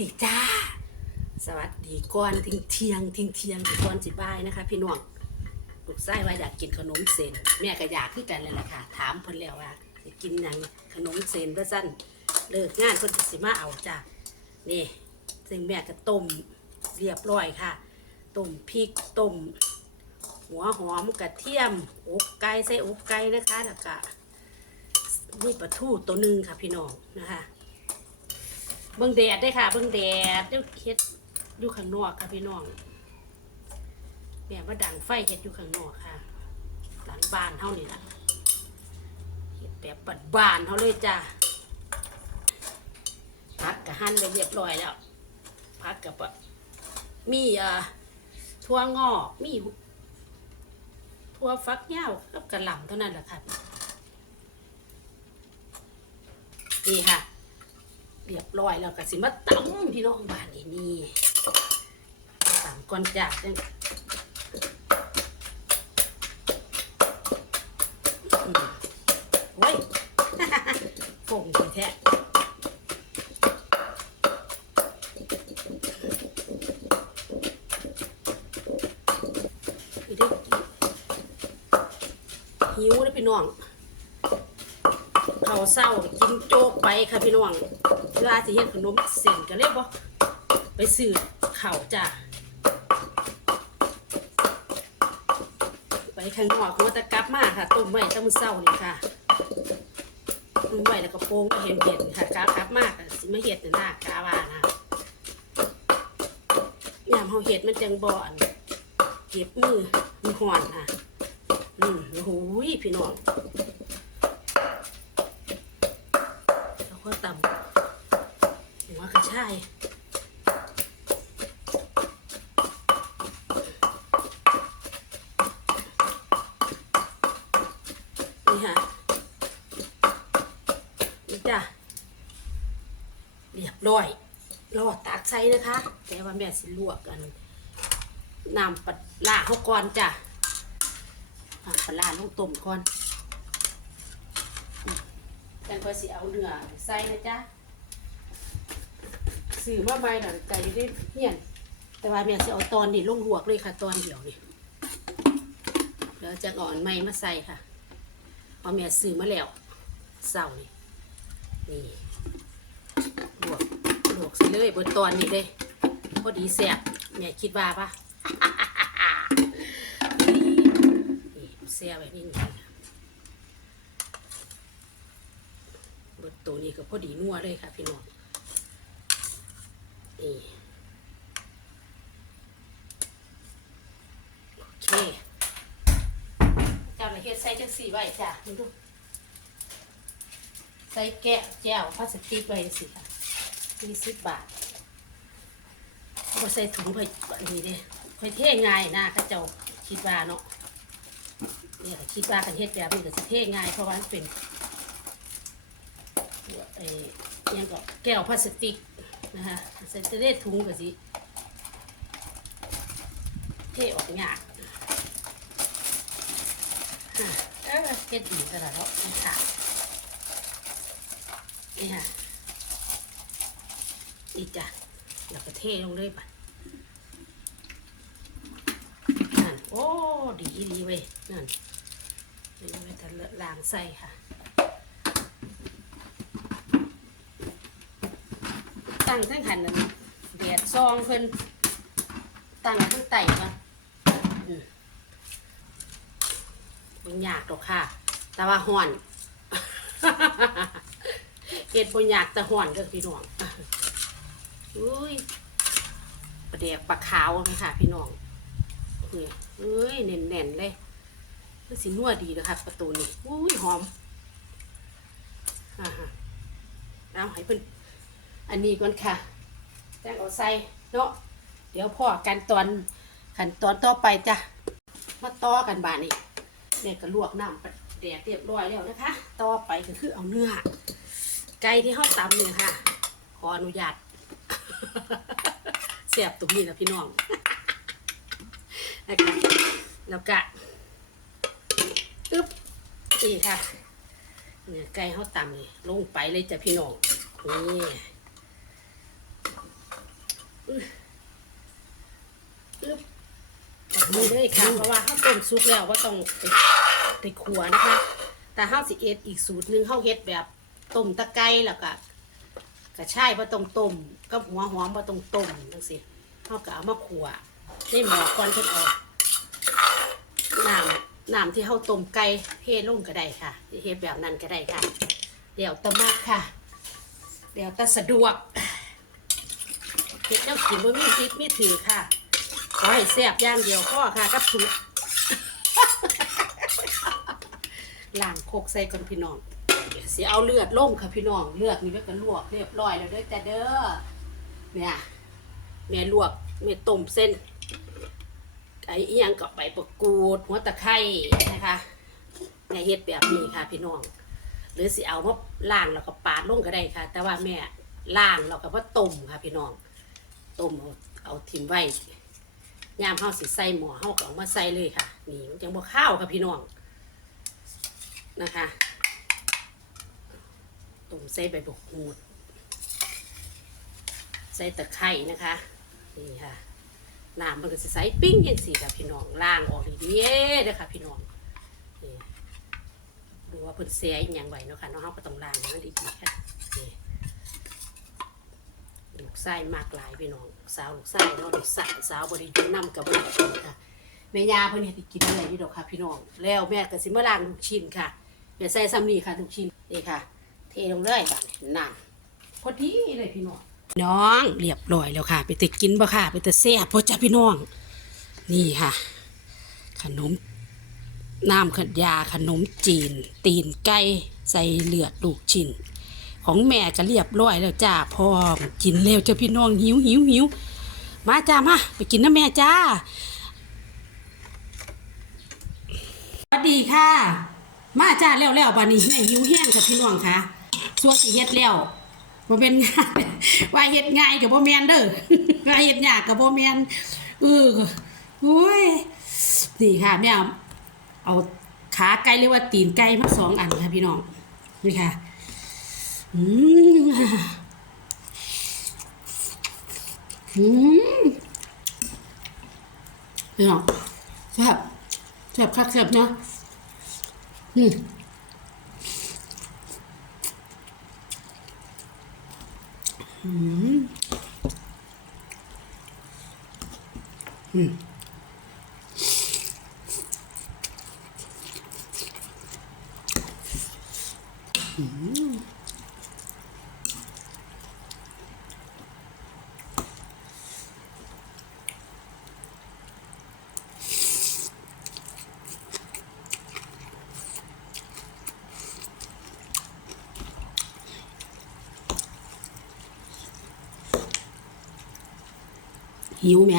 ดีจ้า สวัสดีก่อนทิ้งเที่ยงทิ้งเที่ยงก่อนสิบายนะคะ พี่น้องลูกไส้ว่าอยากกินขนมเส้นแม่ก็อยากคือกันเลยล่ะค่ะ ถามเพิ่นแล้วว่าสิกินยังขนมเส้นว่าสั้นเลิกงานเพิ่นสิมาเอาจ้านี่ซึ่งแม่ก็ต้มเรียบร้อยค่ะต้มพริกต้มหัวหอมกระเทียมอกไก่ใส่อกไก่นะคะแล้วก็นี่ปลาทูตัวหนึ่งค่ะพี่น้องนะคะ เบิ่งแดดได้ค่ะ เบิ่งแดดเดี๋ยวเฮ็ดอยู่ข้างนอกค่ะพี่น้องแม่ว่าดังไฟเฮ็ดอยู่ข้างนอกค่ะ หลังบ้านเฮานี่ล่ะเฮ็ดแบบปัดบ้านๆเฮาเลยจ้าพักกะหั่นไว้เรียบร้อยแล้วพักกับมีอ่าทั่วงอกมีทั่วฟักยาวกับกระหล่ำเท่านั้นแหละค่ะนี่ค่ะ เรียบร้อยแล้วก็สิมาตำพี่น้องบ้านนี่นี่ตำก่อนจากจังโอ้ยฟงแท้หิวนะพี่น้อง เขาวเศร้ากินโจ๊กไปค่ะพี่น้องเวลาสิเฮ็ดขนมเส้นก็เลยบ่ไปซื้อข้าวจ้ะไปข้างนอกหัวตะกลับมาค่ะต้มไว้ตั้งมื้อเช้านี่ค่ะต้มไว้แล้วก็โป่งก็เห็นเห็นค่ะกากลับมากสิมาเฮ็ดนั่นน่ะกาว่านะยามเฮาเฮ็ดมันจังบ่อนเก็บมือมันห่อนค่ะ อืมโอ้โหพี่น้อง แล้ว ก็ตำหัวกระชายนี่ค่ะนี่จ้ะเรียบร้อยรอตากใส่นะคะ แต่ว่าแม่สิลวกกันน้ำปลาลาเขาก่อนจ้ะน้ำปลาลาลงต้มก่อน จังก็สิเอาเนื้อใส่นะจ๊ะสื่อมาใบหลังใจอยู่ได้เฮี้ยน แต่ว่าแม่สิเอาตอนนี้ลงลวกเลยค่ะตอนเดียวนี่แล้วจะอ่อนไม้มาใส่ค่ะเพราแม่ซื้อมาแล้วเสานี่นี่ลวกลวกใส่เลยบนตอนนี้เลยพอดีแซ่บแม่คิดว่าปะ นี่แซ่บแบบนี้นี่ เบิด ตัวนี้ก็พอดีนัวเลยค่ะ พี่น้องนี่โอเคจำเลยเฮ็ดใส่จังสี่ไว้จ้ะดูใส่แก้วแก้วพลาสติกไว้สิค่ะสี่สิบบาทก็ใส่ถุงไปนนี้เด้ค่อยเท่ง่ายนะเข้าเจ้าคิดว่าเนาะเนี่ยคิดว่ากันเฮ็ดแบบนี้ก็สิเท่ง่ายเพราะว่ามันเป็น เอยังก็แก้วพลาสติกนะคะใส่จะได้ถุงก็สิเทออกยากอะเออเฮ็ดดีขนาดแล้วนะคะนี่ค่ะนี่จ้ะแล้วก็เทลงเลยป่ะนั่นโอ้ดีดีเว้ยนั่นนี่ไว้ทะล้างใส่ค่ะ ตั้งทั้งหันนั่นแดดซองเพิ่นตั้งทั้งไต่มาอืมบ่ยากดอกค่ะ แต่ว่าห่อนเฮ็ดบ่ยากแต่ห่อนเด้อพี่น้องอุ้ยปลาแดกปลาขาวไหมค่ะ พี่น้องนี่เอ้ยแน่นๆเลยมันสินัวดีเลยค่ะประตูนี้อุ้ยหอมอ่าฮะเอาให้เพิ่น อันนี้ก่อนค่ะแจ้งเอาใส่เนาะเดี๋ยวพ่อกันตอนขั้นตอนต่อไปจ้ะมาต่อกันบาดนี้เนี่ยก็ลวกน้ำแดดเรียบร้อยแล้วนะคะ ต่อไปก็คือเอาเนื้อไก่ที่เขาตำเนี่ยค่ะ ขออนุญาตเสียบตรงนี้นะพี่น้องนะคะแล้วก็อึ๊บนี่ค่ะเนื้อไก่เขาตำนี่ลงไปเลยจ้ะพี่น้องนี่ นี่เลยค่ะ เพราะว่าเขาต้มซุปแล้วว่าต้องไปไปขัวนะคะ แต่เฮาสิเอ็ดอีกสูตรหนึงเฮาเฮ็ดแบบต้มตะไคร้แล้วก็กระชายบ่ต้องต้มกับหัวหอมบ่ต้องต้มจังซี่เฮาก็เอามาขัวในหม้อก่อนเพิ่นเออกน้ำน้ำที่เฮาต้มไก่เทลงก็ได้ค่ะเฮ็ดแบบนั้นก็ได้ค่ะ เดี๋ยวแตะมักค่ะ เดี๋ยวแตะสะดวกเฮ็ดแนวกินบ่มีพิษมีถือค่ะ ขอให้แซ่บย่างเดียวพ่อค่ะกับสุกล้างโคกใส่ก่อนพี่น้องเสิเอาเลือดลงค่ะพี่น้องเลือดนี่ไว้ก็ลวกเรียบร้อยแล้วเด้อจ้าเด้อเนี่ยแม่ลวกแม่ต้มเส้นไอ้อียังกับใบประกูดหัวตะไคร้นะคะแม่เฮ็ดแบบนี้ค่ะพี่น้อง หรือสิเอามาล้างแล้วก็ปาดลงก็ได้ค่ะ แต่ว่าแม่ล้างแล้วก็ว่าต้มค่ะพี่น้องต้มเอาเอาทิ้งไว้ ยามเฮาสิใส่หม้อเฮาก็เอามาใส่เลยค่ะ นี่มันจังบ่ข้าวค่ะพี่น้องนะคะต้มใส่ใบบกหูด ใส่ตะไคร้นะคะ นี่ค่ะน้ำมันก็สิใส่ปิ้งย่างสิค่ะพี่น้องล้างออกดีๆเด้อค่ะพี่น้องดูว่าเพิ่นเสียอีหยังไหวเนาะค่ะเนาะเฮาก็ต้องล้างมันดีๆค่ะนี่ ลูกไส้มากหลายพี่น้อง สาวลูกไส้เนาะลูกสาวสาวบริจุน้ำกับบริจุค่ะแม่ยาเพิ่นเฮ็ดให้กินอะไรอยู่ดอกค่ะพี่น้อง แล้วแม่ก็สิมาล้างลูกชิ้นค่ะแม่ใส่ซ้ำนี่ค่ะลูกชิ้นนี่ค่ะ เทลงเลยบัดนี้น้ำพอดีเลยพี่น้อง น้องเรียบร้อยแล้วค่ะ ไปติกินบ่ค่ะ ไปแต่แซ่บพอจ้าพี่น้อง นี่ค่ะ ขนมน้ำขัดยาขนมจีน ตีนไก่ใส่เลือดลูกชิ้น ของแม่ก็เรียบร้อยแล้วจ้าพร้อมกินเร็วเจ้าพี่น้องหิวหิวหิวมาจ้ามาไปกินนะแม่จ้าสวัสดีค่ะ มาจ้าแล้วแล้วบานี้แม่หิวแห้งค่ะพี่น้องค่ะส่วนสิเฮ็ดแล้วบ่เป็นงานว่าเฮ็ดง่ายกับบ่แมนเด้อว่าเฮ็ดยากกับบ่แมนเออโอ้ยนี่ค่ะแม่เอาขาไก่หรือว่าตีนไก่มาสองอันค่ะพี่น้องนี่ค่ะ อืมอืมเนาะแซ่บแซ่บคักแซ่บเนาะอืมอืมอืม หิวไหม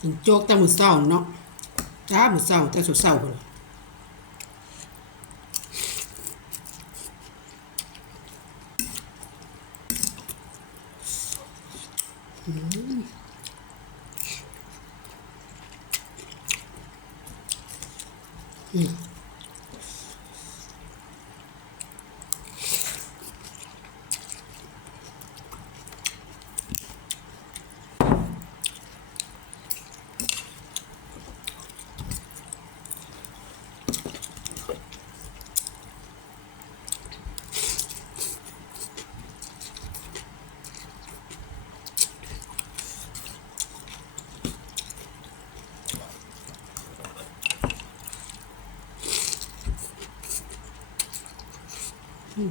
กินโจ๊กแต่มื้อเช้าเนาะจ้ามื้อเช้าแต่สุดเช้าพุ่ น โอ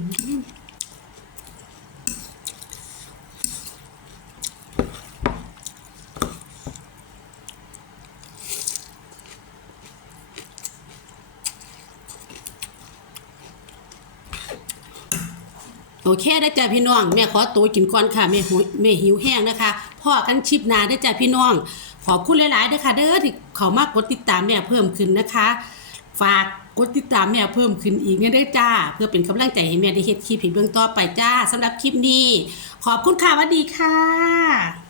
เคได้จ้าพี่น้อง แม่ขอตัวกินก่อนค่ะ แม่หิวแม่หิวแห้งนะคะพ่อกันชิปนาได้จ้าพี่น้อง ขอบคุณหลายๆด้อค่ะเด้อที่เขามากดติดตามแม่เพิ่มขึ้นนะคะ ฝาก กดติดตามแม่เพิ่มขึ้นอีกเนี่ยเด้จ้า เพื่อเป็นกำลังใจให้แม่ได้เฮ็ดคลิปให้เบื้องต่อไปจ้าสำหรับคลิปนี้ ขอบคุณค่ะสวัสดีค่ะ